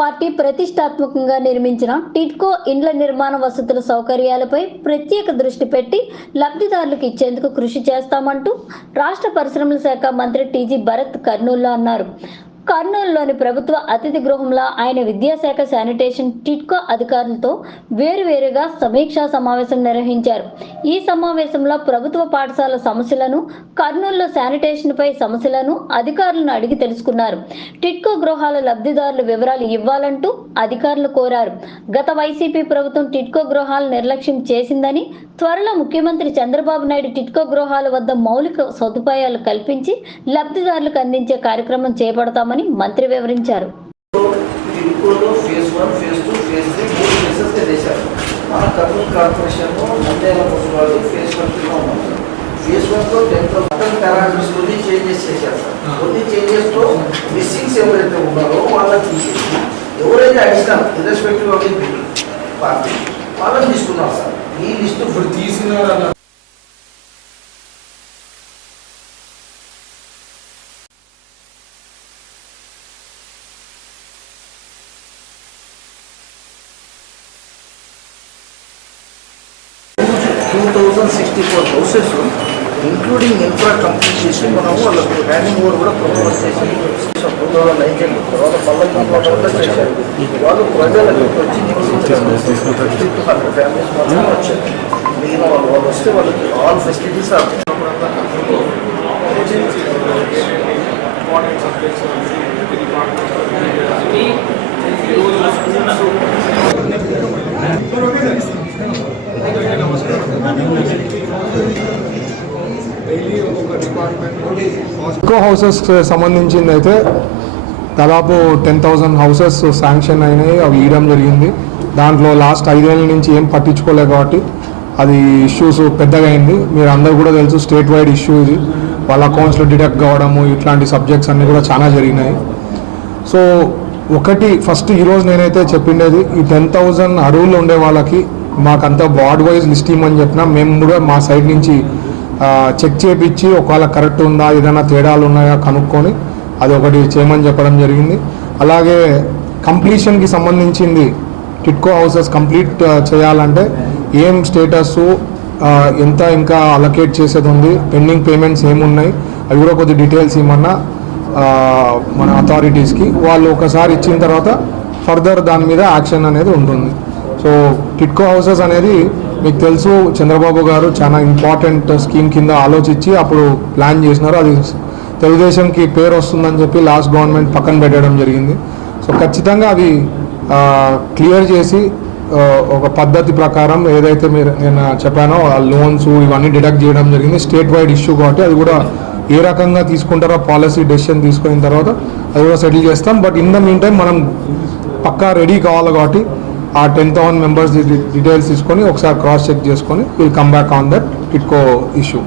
Party ప్రతిష్టాత్మకంగా నిర్మించిన టిట్కో ఇండ్ల నిర్మాణ వసతుల సౌకర్యాలపై ప్రత్యేక దృష్టి పెట్టి లబ్ధిదారులకు ఇచ్చేందుకు కృషి చేస్తామంటూ రాష్ట్ర పరిశ్రమల శాఖ మంత్రి టీజీ భరత్ కర్నూల్లో అన్నారు. కర్నూలులోని ప్రభుత్వ అతిథి గృహంలో ఆయన విద్యాశాఖ శానిటేషన్ టిట్కో అధికారులతో వేరువేరుగా సమీక్షా సమావేశం నిర్వహించారు. ఈ సమావేశంలో ప్రభుత్వ పాఠశాల సమస్యలను కర్నూలులో శానిటేషన్ పై సమస్యలను అధికారులను అడిగి తెలుసుకున్నారు. టిట్కో గృహాల లబ్ధిదారుల వివరాలు ఇవ్వాలంటూ అధికారులు కోరారు. గత వైసీపీ ప్రభుత్వం టిట్కో గృహాలు నిర్లక్ష్యం చేసిందని త్వరలో ముఖ్యమంత్రి చంద్రబాబు నాయుడు టిట్కో గృహాల వద్ద మౌలిక సదుపాయాలు కల్పించి లబ్ధిదారులకు అందించే కార్యక్రమం చేపడతామని మంత్రి వివరించారు. ఫేస్ వన్ ఫేస్ మన కర్నూలు కార్పొరేషన్లో నంద్యాల మున్సిపాలిటీ ఫేజ్ వన్ కింద ఉన్నాం sir phase tenth Atal parameters కొన్ని చేంజెస్ చేశారు సార్. కొన్ని చేంజెస్లో మిస్సింగ్స్ ఎవరైతే ఉన్నారో వాళ్ళని తీసేసి ఎవరైతే additional irrespective of the party వాళ్ళని తీసుకున్నారు సార్. ఈ లిస్టు ఇప్పుడు తీసిన thousand sixty four houses including infra complete చేసి మనం వాళ్ళకు హ్యాండింగ్ ఓవర్ కూడా ప్రొవైడ్ చేసి టూ థౌజండ్ తర్వాత పల్లకి చేశారు. వాళ్ళు ప్రజలకు వచ్చి ఫ్యామిలీస్ మాత్రమే వచ్చారు. మిగిలిన వాళ్ళు వాళ్ళు వస్తే వాళ్ళకి ఆల్ ఫెసిలిటీస్ డిపార్ట్మెంట్ ఎక్కువ హౌసెస్ సంబంధించింది అయితే దాదాపు టెన్ థౌజండ్ హౌసెస్ శాంక్షన్ అయినాయి అవి ఇవ్వడం జరిగింది. దాంట్లో లాస్ట్ ఐదేళ్ళ నుంచి ఏం పట్టించుకోలేదు కాబట్టి అది ఇష్యూస్ పెద్దగా అయింది. మీరు అందరు కూడా తెలుసు స్టేట్ వైడ్ ఇష్యూ ఇది. వాళ్ళ అకౌంట్స్లో డిడక్ట్ కావడము ఇట్లాంటి సబ్జెక్ట్స్ అన్నీ కూడా చాలా జరిగినాయి. సో ఒకటి ఫస్ట్ ఈరోజు నేనైతే చెప్పిండేది ఈ టెన్ థౌజండ్ అరువులు ఉండే వాళ్ళకి మాకంతా వార్డ్ వైజ్ లిస్ట్ ఇవ్వమని చెప్పినా మేము కూడా మా సైడ్ నుంచి చెక్ చేపించి ఒకవేళ కరెక్ట్ ఉందా ఏదైనా తేడాలు ఉన్నాయా కనుక్కొని అది ఒకటి చేయమని చెప్పడం జరిగింది. అలాగే కంప్లీషన్కి సంబంధించింది టిట్కో హౌసెస్ కంప్లీట్ చేయాలంటే ఏం స్టేటస్ ఎంత ఇంకా అలొకేట్ చేసేది ఉంది పెండింగ్ పేమెంట్స్ ఏమున్నాయి అవి కూడా కొద్ది డీటెయిల్స్ ఇవ్వమన్నా మన అథారిటీస్కి వాళ్ళు ఒకసారి ఇచ్చిన తర్వాత ఫర్దర్ దాని మీద యాక్షన్ అనేది ఉంటుంది. సో టిట్కో హౌసెస్ అనేది మీకు తెలుసు చంద్రబాబు గారు చాలా ఇంపార్టెంట్ స్కీమ్ కింద ఆలోచించి అప్పుడు ప్లాన్ చేసినారు. అది తెలుగుదేశంకి పేరు వస్తుందని చెప్పి లాస్ట్ గవర్నమెంట్ పక్కన పెట్టడం జరిగింది. సో ఖచ్చితంగా అది క్లియర్ చేసి ఒక పద్ధతి ప్రకారం ఏదైతే మీరు నేను చెప్పానో ఆ లోన్స్ ఇవన్నీ డిడక్ట్ చేయడం జరిగింది. స్టేట్ వైడ్ ఇష్యూ కాబట్టి అది కూడా ఏ రకంగా తీసుకుంటారో పాలసీ డెసిషన్ తీసుకున్న తర్వాత అది కూడా సెటిల్ చేస్తాం. But in the mean time మనం పక్కా రెడీ కావాలి కాబట్టి ఆ టెన్ థౌసండ్ మెంబర్స్ డీటెయిల్స్ తీసుకొని ఒకసారి క్రాస్ చెక్ చేసుకొని will come back on that ఇట్కో issue